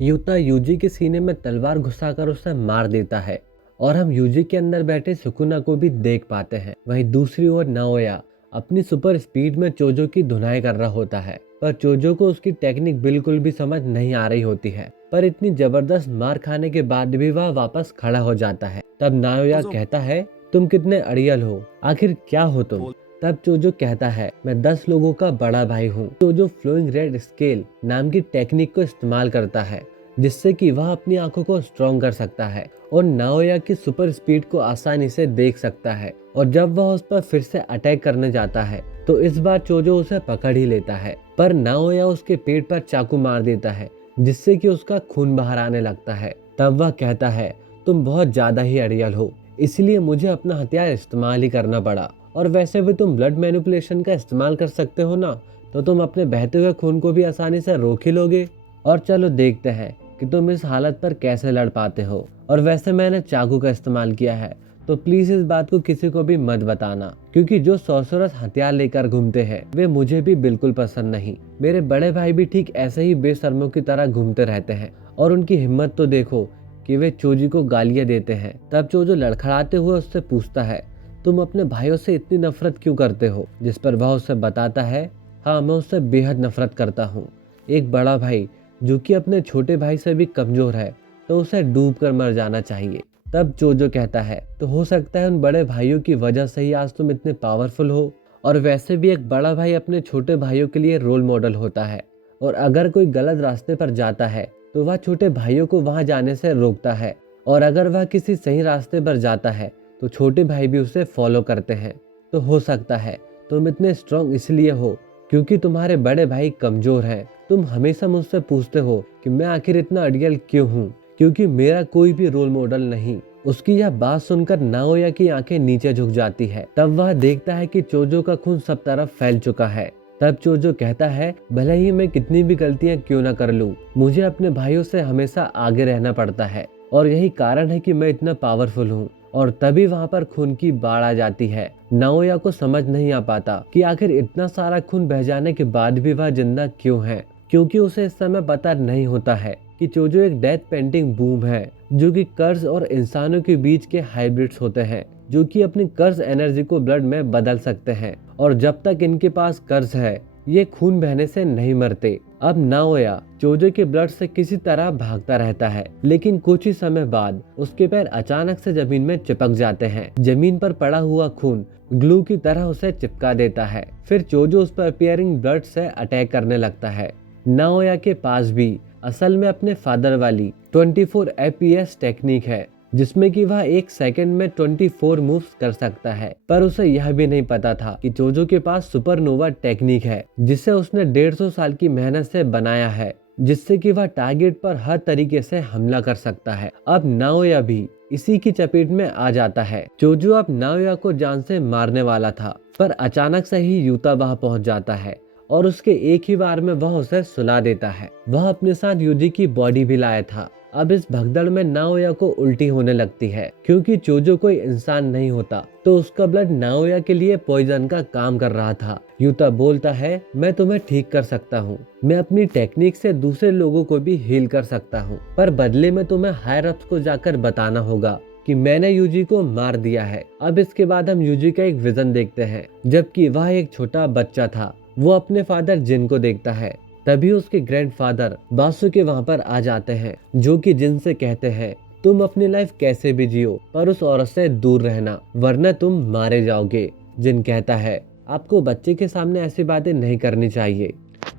Utah UG के सीने में तलवार घुसाकर उसे मार देता है और हम यूजी के अंदर बैठे सुकुना को भी देख पाते हैं। वहीं दूसरी ओर नाओया अपनी सुपर स्पीड में चोजो की धुनाई कर रहा होता है, पर चोजो को उसकी टेक्निक बिल्कुल भी समझ नहीं आ रही होती है। पर इतनी जबरदस्त मार खाने के बाद भी वह वापस खड़ा हो जाता है। तब नाओया कहता है, तुम कितने अड़ियल हो, आखिर क्या हो तुम? तब चोजो कहता है, मैं 10 लोगों का बड़ा भाई हूँ। चोजो फ्लोइंग रेड स्केल नाम की टेक्निक को इस्तेमाल करता है, जिससे कि वह अपनी आंखों को स्ट्रॉन्ग कर सकता है और नाओया की सुपर स्पीड को आसानी से देख सकता है। और जब वह उस पर फिर से अटैक करने जाता है तो इस बार चोजो उसे पकड़ ही लेता है, पर नाओया उसके पेट पर चाकू मार देता है, जिससे कि उसका खून बाहर आने लगता है। तब वह कहता है, तुम बहुत ज्यादा ही अड़ियल हो, इसलिए मुझे अपना हथियार इस्तेमाल ही करना पड़ा। और वैसे भी तुम ब्लड मैनिपुलेशन का इस्तेमाल कर सकते हो ना, तो तुम अपने बहते हुए खून को भी आसानी से रोक ही लोगे। और चलो देखते हैं कि तुम इस हालत पर कैसे लड़ पाते हो। और वैसे मैंने चाकू का इस्तेमाल किया है, तो प्लीज इस बात को किसी को भी मत बताना, क्योंकि जो सॉर्सरर्स हथियार लेकर घूमते हैं वे मुझे भी बिल्कुल पसंद नहीं। मेरे बड़े भाई भी ठीक ऐसे ही बेशर्मों की तरह घूमते रहते हैं, और उनकी हिम्मत तो देखो कि वे चोजी को गालियां देते हैं। तब चोजो लड़खड़ाते हुए उससे पूछता है, तुम अपने भाइयों से इतनी नफरत क्यों करते हो? जिस पर वह उससे बताता है, हाँ मैं उससे बेहद नफरत करता हूँ। एक बड़ा भाई जो कि अपने छोटे भाई से भी कमजोर है, तो उसे डूब कर मर जाना चाहिए। तब जोजो कहता है, तो हो सकता है उन बड़े भाइयों की वजह से ही आज तुम इतने पावरफुल हो। और वैसे भी एक बड़ा भाई अपने छोटे भाइयों के लिए रोल मॉडल होता है, और अगर कोई गलत रास्ते पर जाता है तो वह छोटे भाइयों को वहां जाने से रोकता है, और अगर वह किसी सही रास्ते पर जाता है तो छोटे भाई भी उसे फॉलो करते हैं। तो हो सकता है तुम इतने स्ट्रांग इसलिए हो क्योंकि तुम्हारे बड़े भाई कमजोर हैं। तुम हमेशा मुझसे पूछते हो कि मैं आखिर इतना अड़ियल क्यों हूँ, क्योंकि मेरा कोई भी रोल मॉडल नहीं। उसकी यह बात सुनकर नाओया की आंखें नीचे झुक जाती है। तब वह देखता है कि चोजो का खून सब तरफ फैल चुका है। तब चोजो कहता है, भले ही मैं कितनी भी गलतियां क्यों ना कर लूं, मुझे अपने भाइयों से हमेशा आगे रहना पड़ता है, और यही कारण है कि मैं इतना पावरफुल हूँ। और तभी वहाँ पर खून की बाढ़ आ जाती है। नाओया को समझ नहीं आ पाता कि आखिर इतना सारा खून बह जाने के बाद भी वह जिंदा क्यों है, क्योंकि उसे इस समय पता नहीं होता है कि चोजो एक डेथ पेंटिंग बूम है, जो कि कर्स और इंसानों के बीच के हाइब्रिड्स होते हैं, जो कि अपनी कर्स एनर्जी को ब्लड में बदल सकते हैं। और जब तक इनके पास कर्स है, ये खून बहने से नहीं मरते। अब नाओया चोजो के ब्लड से किसी तरह भागता रहता है, लेकिन कुछ ही समय बाद उसके पैर अचानक से जमीन में चिपक जाते हैं। जमीन पर पड़ा हुआ खून ग्लू की तरह उसे चिपका देता है। फिर चोजो उस पर अपीयरिंग ब्लड से अटैक करने लगता है। नाओया के पास भी असल में अपने फादर वाली 24 FPS टेक्निक है, जिसमें कि वह एक सेकंड में 24 मूव्स कर सकता है। पर उसे यह भी नहीं पता था कि चोजो के पास सुपरनोवा टेक्निक है, जिसे उसने 150 साल की मेहनत से बनाया है, जिससे कि वह टारगेट पर हर तरीके से हमला कर सकता है। अब नाओया भी इसी की चपेट में आ जाता है। चोजो अब नाओया को जान से मारने वाला था, पर अचानक से ही यूता वहां पहुंच जाता है, और उसके एक ही बार में वह उसे सुला देता है। वह अपने साथ यूजी की बॉडी भी लाया था। अब इस भगदड़ में नाओया को उल्टी होने लगती है, क्योंकि चोजो कोई इंसान नहीं होता, तो उसका ब्लड नाओया के लिए पॉइजन का काम कर रहा था। यूता बोलता है, मैं तुम्हें ठीक कर सकता हूँ, मैं अपनी टेक्निक से दूसरे लोगों को भी हील कर सकता हूँ, पर बदले में तुम्हें हायर अप्स को जाकर बताना होगा कि मैंने यूजी को मार दिया है। अब इसके बाद हम यूजी का एक विजन देखते हैं, जबकि वह एक छोटा बच्चा था। वो अपने फादर जिन को देखता है। तभी उसके ग्रैंडफादर बासुके वहां पर आ जाते हैं, जो कि जिन से कहते हैं, तुम अपनी लाइफ कैसे भी जियो, पर उस औरत से दूर रहना, वरना तुम मारे जाओगे। जिन कहता है, आपको बच्चे के सामने ऐसी बातें नहीं करनी चाहिए,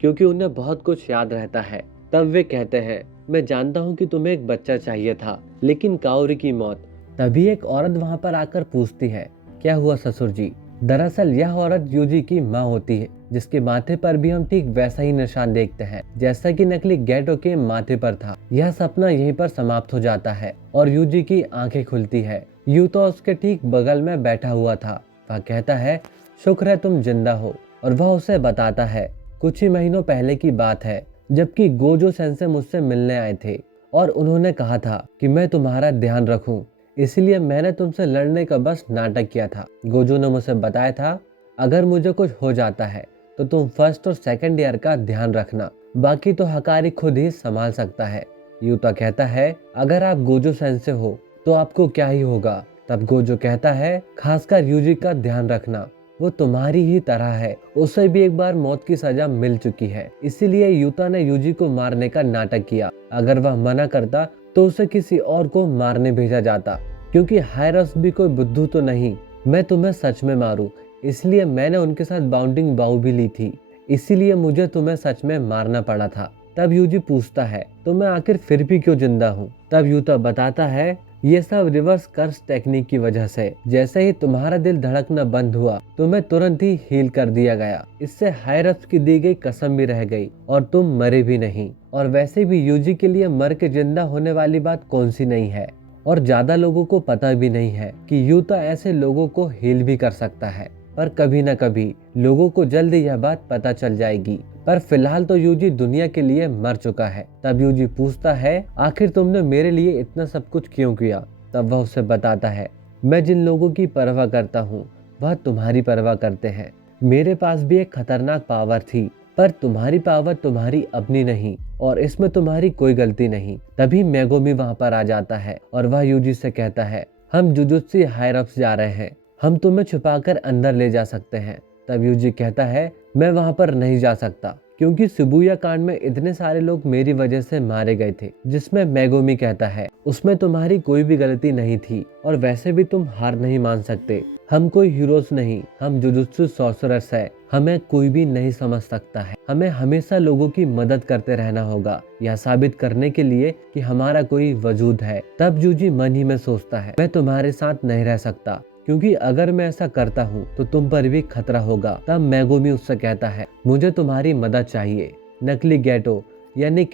क्योंकि उन्हें बहुत कुछ याद रहता है। तब वे कहते हैं, मैं जानता हूँ कि तुम्हें एक बच्चा चाहिए था, लेकिन काओरी की मौत। तभी एक औरत वहां पर आकर पूछती है, क्या हुआ ससुर जी? दरअसल यह औरत यूजी की माँ होती है, जिसके माथे पर भी हम ठीक वैसा ही निशान देखते हैं जैसा कि नकली गेटो के माथे पर था। यह सपना यहीं पर समाप्त हो जाता है और यूजी की आंखें खुलती है। यू तो उसके ठीक बगल में बैठा हुआ था। वह कहता है, शुक्र है तुम जिंदा हो। और वह उसे बताता है, कुछ ही महीनों पहले की बात है, जबकि गोजो सेंसे मुझसे मिलने आए थे और उन्होंने कहा था कि मैं तुम्हारा ध्यान रखूं, इसलिए मैंने तुमसे लड़ने का बस नाटक किया था। गोजो ने मुझे बताया था, अगर मुझे कुछ हो जाता है तो तुम फर्स्ट और सेकंड ईयर का ध्यान रखना, बाकी तो हकारी खुद ही संभाल सकता है। यूता कहता है, अगर आप गोजो सेंसे हो तो आपको क्या ही होगा। तब गोजो कहता है, खासकर यूजी का ध्यान रखना, वो तुम्हारी ही तरह है, उसे भी एक बार मौत की सजा मिल चुकी है, इसीलिए यूता ने यूजी को मारने का नाटक किया। अगर वह मना करता तो उसे किसी और को मारने भेजा जाता, क्योंकि हायरस भी कोई बुद्धू तो नहीं। मैं तुम्हें सच में मारूं, इसलिए मैंने उनके साथ बाउंडिंग बाउ भी ली थी, इसीलिए मुझे तुम्हें सच में मारना पड़ा था। तब यूजी पूछता है, तो मैं आखिर फिर भी क्यों जिंदा हूँ। तब यूता बताता है, ये सब रिवर्स कर्स टेक्निक की वजह से। जैसे ही तुम्हारा दिल धड़कना बंद हुआ तुम्हें तुरंत ही हील कर दिया गया, इससे हायरस की दी गई कसम भी रह गई और तुम मरे भी नहीं। और वैसे भी यूजी के लिए मर के जिंदा होने वाली बात कौन सी नहीं है, और ज्यादा लोगों को पता भी नहीं है कि यूता ऐसे लोगों को हील भी कर सकता है। पर कभी न कभी लोगों को जल्द यह बात पता चल जाएगी, पर फिलहाल तो यूजी दुनिया के लिए मर चुका है। तब यूजी पूछता है, आखिर तुमने मेरे लिए इतना सब कुछ क्यों किया। तब वह उसे बताता है, मैं जिन लोगों की परवाह करता हूँ वह तुम्हारी परवाह करते हैं। मेरे पास भी एक खतरनाक पावर थी, पर तुम्हारी पावर तुम्हारी अपनी नहीं और इसमें तुम्हारी कोई गलती नहीं। तभी मेगोमी वहाँ पर आ जाता है और वह यूजी से कहता है, हम जुजुत्सु हायरस जा रहे हैं, हम तुम्हें छुपाकर अंदर ले जा सकते हैं। तब यूजी कहता है, मैं वहां पर नहीं जा सकता, क्योंकि शिबुया कांड में इतने सारे लोग मेरी वजह से मारे गए थे। जिसमें मेगोमी कहता है, उसमें तुम्हारी कोई भी गलती नहीं थी और वैसे भी तुम हार नहीं मान सकते। हम कोई हीरोज नहीं, हम जुजुत्सु सॉर्सरर्स है, हमें कोई भी नहीं समझ सकता है। हमें हमेशा लोगों की मदद करते रहना होगा, यह साबित करने के लिए कि हमारा कोई वजूद है। तब यूजी मन ही में सोचता है, मैं तुम्हारे साथ नहीं रह सकता, क्योंकि अगर मैं ऐसा करता हूँ तो तुम पर भी खतरा होगा। तब मेगोमी उससे कहता है, मुझे तुम्हारी मदद चाहिए। नकली गेटो यानी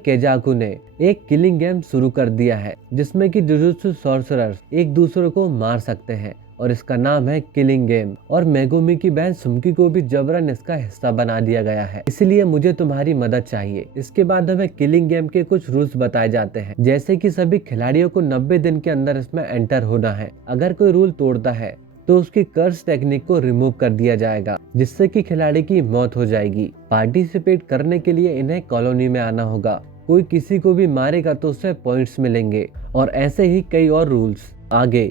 केजाकू ने एक किलिंग गेम शुरू कर दिया है, जिसमें कि जुजुत्सु सॉर्सरर्स एक दूसरे को मार सकते हैं और इसका नाम है किलिंग गेम। और मेगोमी की बहन सुमकी को भी जबरन इसका हिस्सा बना दिया गया है, इसलिए मुझे तुम्हारी मदद चाहिए। इसके बाद हमें किलिंग गेम के कुछ रूल्स बताए जाते हैं, जैसे कि सभी खिलाड़ियों को 90 दिन के अंदर इसमें एंटर होना है। अगर कोई रूल तोड़ता है तो उसकी कर्स टेक्निक को रिमूव कर दिया जाएगा, जिससे कि खिलाड़ी की मौत हो जाएगी। पार्टिसिपेट करने के लिए इन्हें कॉलोनी में आना होगा, कोई किसी को भी मारेगा तो उसे पॉइंट्स मिलेंगे, और ऐसे ही कई और रूल्स। आगे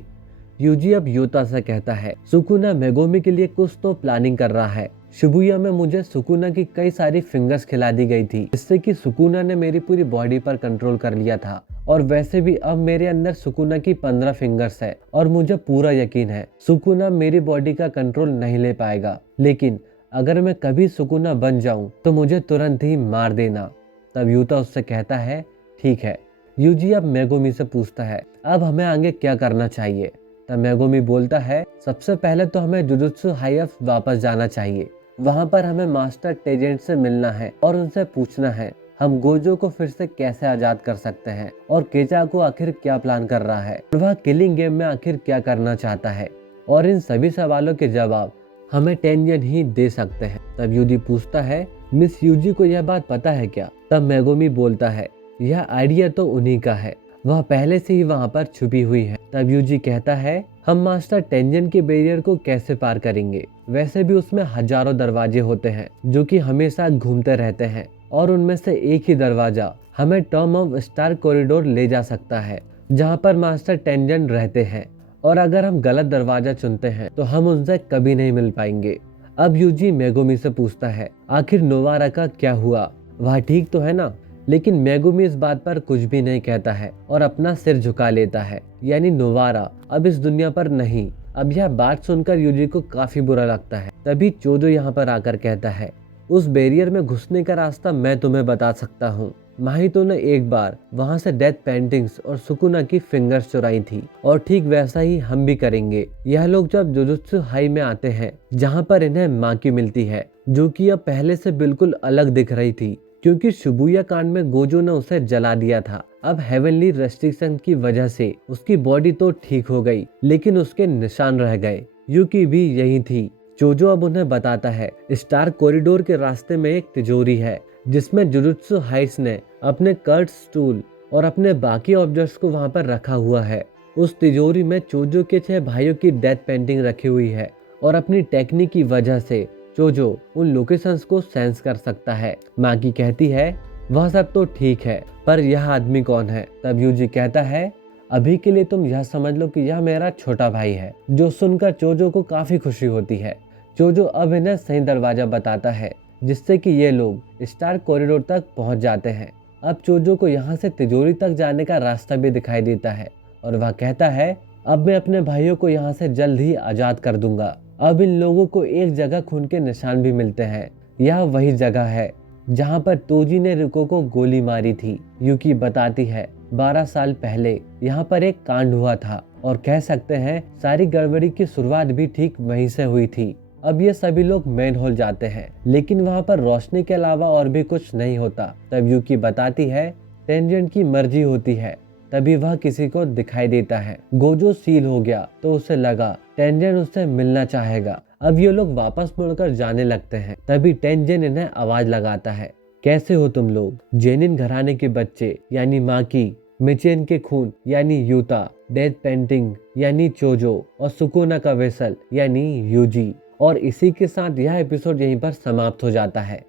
यूजी अब यूता से कहता है, सुकुना मेगोमी के लिए कुछ तो प्लानिंग कर रहा है। शिबुया में मुझे सुकुना की कई सारी फिंगर्स खिला दी गई थी, जिससे कि सुकुना ने मेरी पूरी बॉडी पर कंट्रोल कर लिया था। और वैसे भी अब मेरे अंदर सुकुना की 15 फिंगर्स है और मुझे पूरा यकीन है सुकुना मेरी बॉडी का कंट्रोल नहीं ले पाएगा। लेकिन अगर मैं कभी सुकुना बन जाऊं तो मुझे तुरंत ही मार देना। तब यूता उससे कहता है, ठीक है। यूजी अब मेगोमी से पूछता है, अब हमें आगे क्या करना चाहिए। तब मेगोमी बोलता है, सबसे पहले तो हमें जुजुत्सु हायरस वापस जाना चाहिए। वहां पर हमें मास्टर टेजेंट से मिलना है और उनसे पूछना है हम गोजो को फिर से कैसे आजाद कर सकते हैं, और केचाकू आखिर क्या प्लान कर रहा है, और वह किलिंग गेम में आखिर क्या करना चाहता है। और इन सभी सवालों के जवाब हमें टेंजन ही दे सकते हैं। तब यूजी पूछता है, मिस यूजी को यह बात पता है क्या। तब मेगोमी बोलता है, यह आइडिया तो उन्हीं का है, वह पहले से ही वहाँ पर छुपी हुई है। तब यूजी कहता है, हम मास्टर टेंजन के बैरियर को कैसे पार करेंगे। वैसे भी उसमें हजारों दरवाजे होते हैं जो कि हमेशा घूमते रहते हैं, और उनमें से एक ही दरवाजा हमें टॉम ऑफ स्टार कॉरिडोर ले जा सकता है, जहाँ पर मास्टर टेंजन रहते हैं। और अगर हम गलत दरवाजा चुनते हैं तो हम उनसे कभी नहीं मिल पाएंगे। अब यूजी मेगोमी से पूछता है, आखिर नोवारा का क्या हुआ, वह ठीक तो है ना। लेकिन मेगोमी इस बात पर कुछ भी नहीं कहता है और अपना सिर झुका लेता है, यानी नोवारा अब इस दुनिया पर नहीं। अब यह बात सुनकर यूजी को काफी बुरा लगता है। तभी चोजो यहाँ पर आकर कहता है, उस बैरियर में घुसने का रास्ता मैं तुम्हें बता सकता हूँ। माहितो ने एक बार वहाँ से डेथ पेंटिंग्स और सुकुना की फिंगर्स चुराई थी, और ठीक वैसा ही हम भी करेंगे। यह लोग जब जुजुत्सु हाई में आते हैं, जहाँ पर इन्हें माँ की मिलती है, जो कि अब पहले से बिल्कुल अलग दिख रही थी, क्योंकि शिबुया कांड में गोजो ने उसे जला दिया था। अब हेवनली रेस्ट्रिक्शन की वजह से उसकी बॉडी तो ठीक हो गई, लेकिन उसके निशान रह गए। यूकी भी यही थी। चोजो अब उन्हें बताता है, स्टार कॉरिडोर के रास्ते में एक तिजोरी है, जिसमें जुजुत्सु हाइट्स ने अपने कर्ट स्टूल और अपने बाकी ऑब्जेक्ट्स को वहां पर रखा हुआ है। उस तिजोरी में चोजो के 6 भाइयों की डेथ पेंटिंग रखी हुई है, और अपनी टेक्निक की वजह से चोजो उन लोकेशंस को सेंस कर सकता है। मागी कहती है, वह सब तो ठीक है, पर यह आदमी कौन है? तब यूजी कहता है, अभी के लिए तुम यह समझ लो कि यह मेरा छोटा भाई है। जो सुनकर चोजो को काफी खुशी होती है। चोजो अब इन्हें सही दरवाजा बताता है, जिससे कि ये लोग स्टार कॉरिडोर तक पहुंच जाते हैं। अब चोजो को यहाँ से तिजोरी तक जाने का रास्ता भी दिखाई देता है और वह कहता है, अब मैं अपने भाइयों को यहाँ से जल्द ही आजाद कर दूंगा। अब इन लोगों को एक जगह खून के निशान भी मिलते हैं। यह वही जगह है जहाँ पर तोजी ने रिको को गोली मारी थी। यूकी बताती है, 12 साल पहले यहाँ पर एक कांड हुआ था और कह सकते हैं सारी गड़बड़ी की शुरुआत भी ठीक वहीं से हुई थी। अब ये सभी लोग मेन हॉल जाते हैं, लेकिन वहाँ पर रोशनी के अलावा और भी कुछ नहीं होता। तब यूकी बताती है, टेंजेंट की मर्जी होती है। तभी वह किसी को दिखाई देता है। गोजो सील हो गया तो उसे लगा टेंजेंट उससे मिलना चाहेगा। अब ये लोग वापस मुड़कर जाने लगते हैं। तभी टेंजेंट इन्हें आवाज लगाता है, कैसे हो तुम लोग? जेनिन घराने के बच्चे यानी माकी, मिचेन के खून यानी यूता, डेथ पेंटिंग यानी चोजो और सुकुना का वेसल यानी यूजी। और इसी के साथ यह एपिसोड यहीं पर समाप्त हो जाता है।